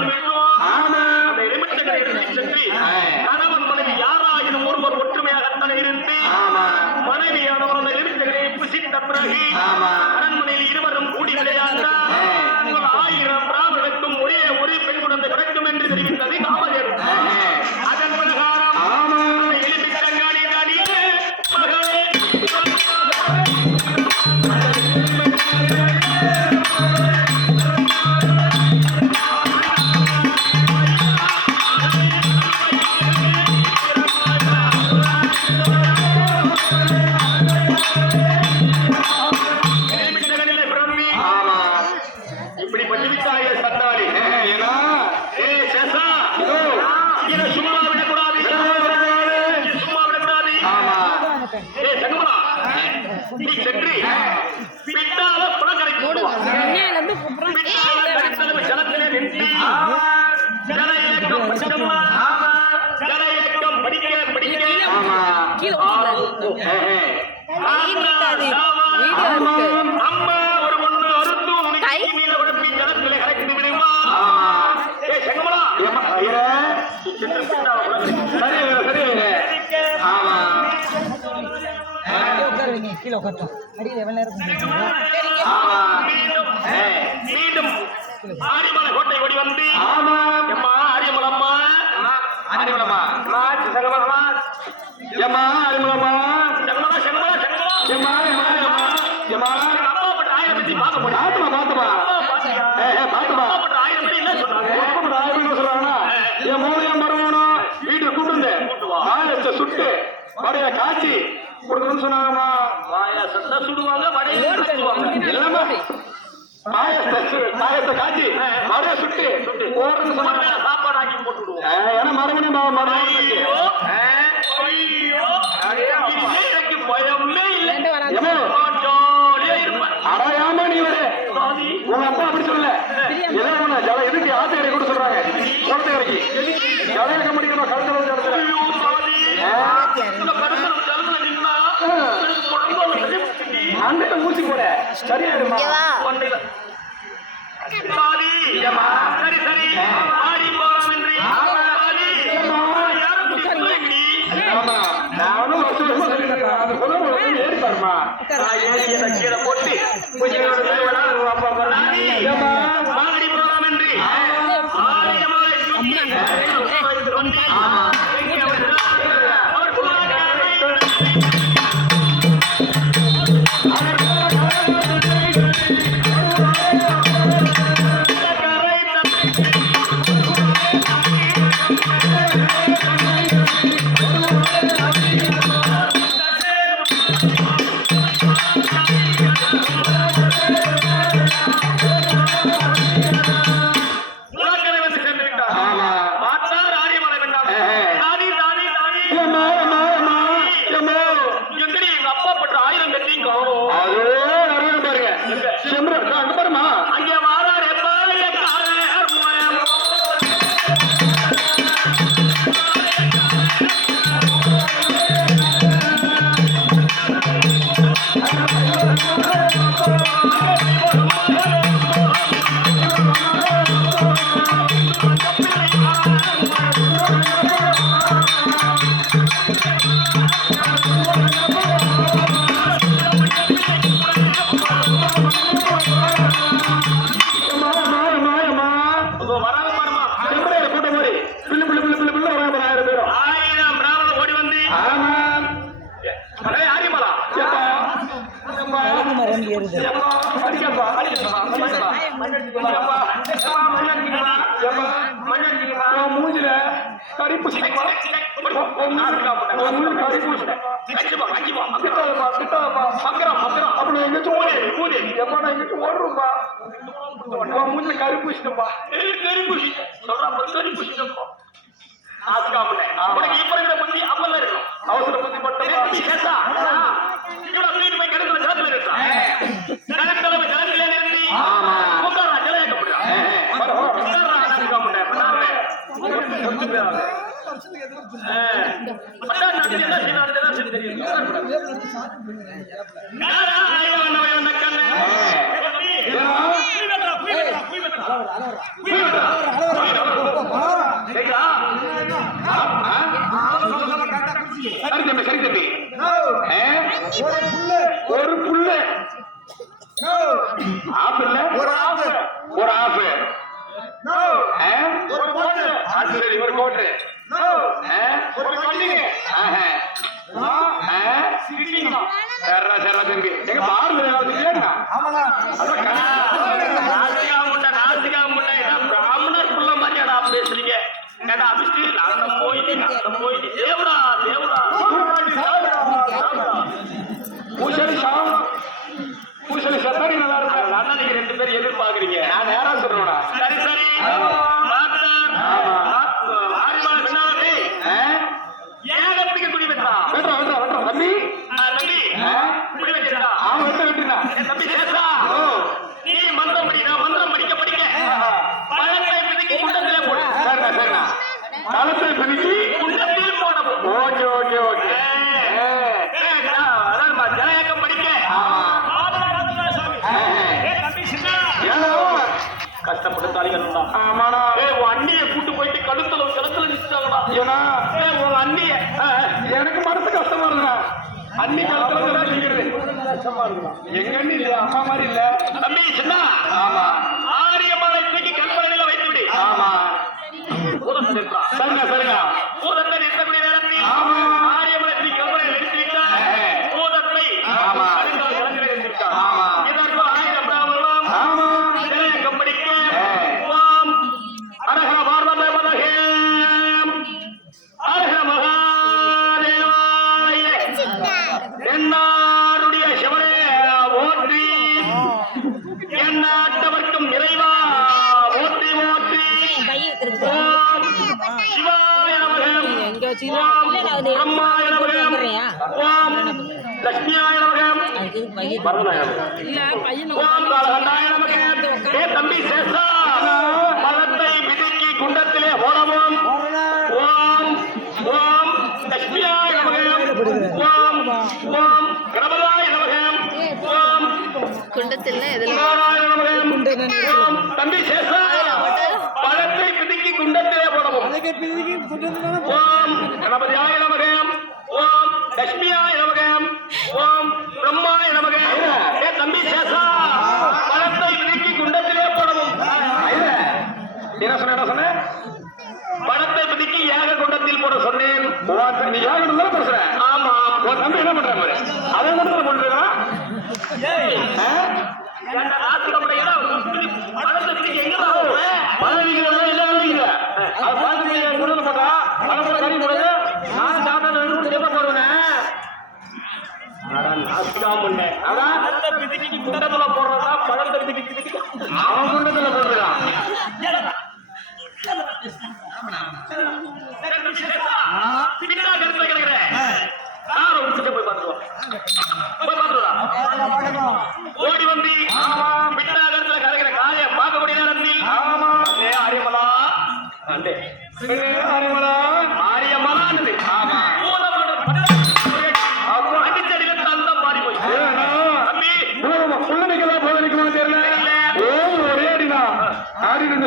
Thank you. கீழே அது video இருக்கு கை கீழே உட்கார்த்தோம் அடியில் எவ்வளவு நேரம் மீண்டும் ஆரியமலை கோட்டை ஓடி வந்து ஆமா ஆரியமலம்மா ஆரியமலம்மா ஏமா சுட்டு வடைய காய்ச்சி கொடுக்கணும்னு சொன்னாங்கம்மா. பாயாசத்தை சுடுவாங்க வடையை சுடுவாங்க. எல்லாமே பாயத்தை காய்ச்சி மடைய சுட்டு சுட்டு போடுறதுன்னு சொன்னாங்க சாப்பாடு ஆக்கி போட்டு ஏன்னா மறுபடியும் மறுபடியும் கொழுத்துக்கரைக்கு கடையில் முடியுமா கழுத்துல அந்த ஊசி போட. சரியாயிடுமா சரி சரி. நானும் பத்து வருஷம் சொல்லிட்டேன். அது சொல்ல முடியாது ஏறி பாருமா. நான் ஏறி கீழே போட்டு கொஞ்சம் அப்பா 啊 முடிந்தது மூஞ்சில கரிப்பூசி மூஞ்சில கரிப்பூசிட்டப்பா கரிப்பூசி. சொல்றா கரிப்பூசிட்டப்பா ஆசுகாமல உனக்கு இப்ப இருக்கிற புத்தி அப்பதான் இருக்கும். அவசர புத்தி மட்டும் சரி தம்பி சரி தம்பி ஒரு புள்ள ஒரு புள்ள ஆப் இல்ல ஒரு ஆப் ஒரு ஆப் ஒரு கோட்டு கோட்டு போடவும். Okay okay okay. ஜனநாயகம் படிக்க. கஷ்டப்பட்டு தாலிகள் தான் உன் அண்ணியை கூட்டு போயிட்டு கழுத்துல கழுத்துல நிச்சுட்டாங்களா ஏன்னா உன் அண்ணிய எனக்கு மனசு கஷ்டமா அன்னி காலத்துல தான் நிக்கிறது எங்க அண்ணி இல்ல அம்மா மாதிரி இல்ல. தம்பி சின்ன ஆமா. சரிண்ணா சரிண்ணா பூதத்தை நிறுத்தக்கூடிய நேரத்தில் ஆமா. ஆரியமலை தூக்கி கல்பனையில் நிறுத்தி விட்டால் ஏ. பூதத்தை ஆமா. அறிந்தால் இறங்கிட இருந்திருக்கார். ஆமா. இதற்கு ஆயிரம் ஏ. ஓம் அரஹர பார்வதேவதகேம் அரஹர மகாதேவாய என்னாருடைய சிவனே ஓற்றி எந்நாட்டவர்க்கும் இறைவா ஓற்றி ஓற்றி பையன் இருக்கு ஓம் சிவாய நமகம் ஓம் இல்ல நான் அது வந்துடுறியா அதுக்கு பையன் இல்ல பையன் தம்பி சேஷா. குண்டத்திலே ஓடவும். ஓம் ஓம் லட்சுமியாய நமகம் ஓம் ஓம் கணபதாய நமகம் ஓம் குண்டத்தில் எதில் குமாராய நமகம் ஓம் தம்பி சேஷா பழத்தை பிதுக்கி குண்டத்திலே போடவும் ஓம் கணபதியாய நமகம் ஓம் லட்சுமியாய நமகம் ஓம் பிரம்மாய நமகம் ஏ தம்பி சேஷா பழத்தை பிதுக்கி குண்டத்திலே போடவும். என்ன சொன்ன என்ன சொன்ன? பிதுக்கி யாக குண்டத்தில் போட சொன்னேன். நீ யாரு தானே பேசுற? ஆமா. உன் தம்பி என்ன பண்றான் பாரு? அவன் மட்டும் பழத்தை ஓடி வந்து. பின்னா கருத்துல கிடக்குற காலைய பார்க்கக்கூடிய நேரத்தில் ஆமா. ஏ அண்டே.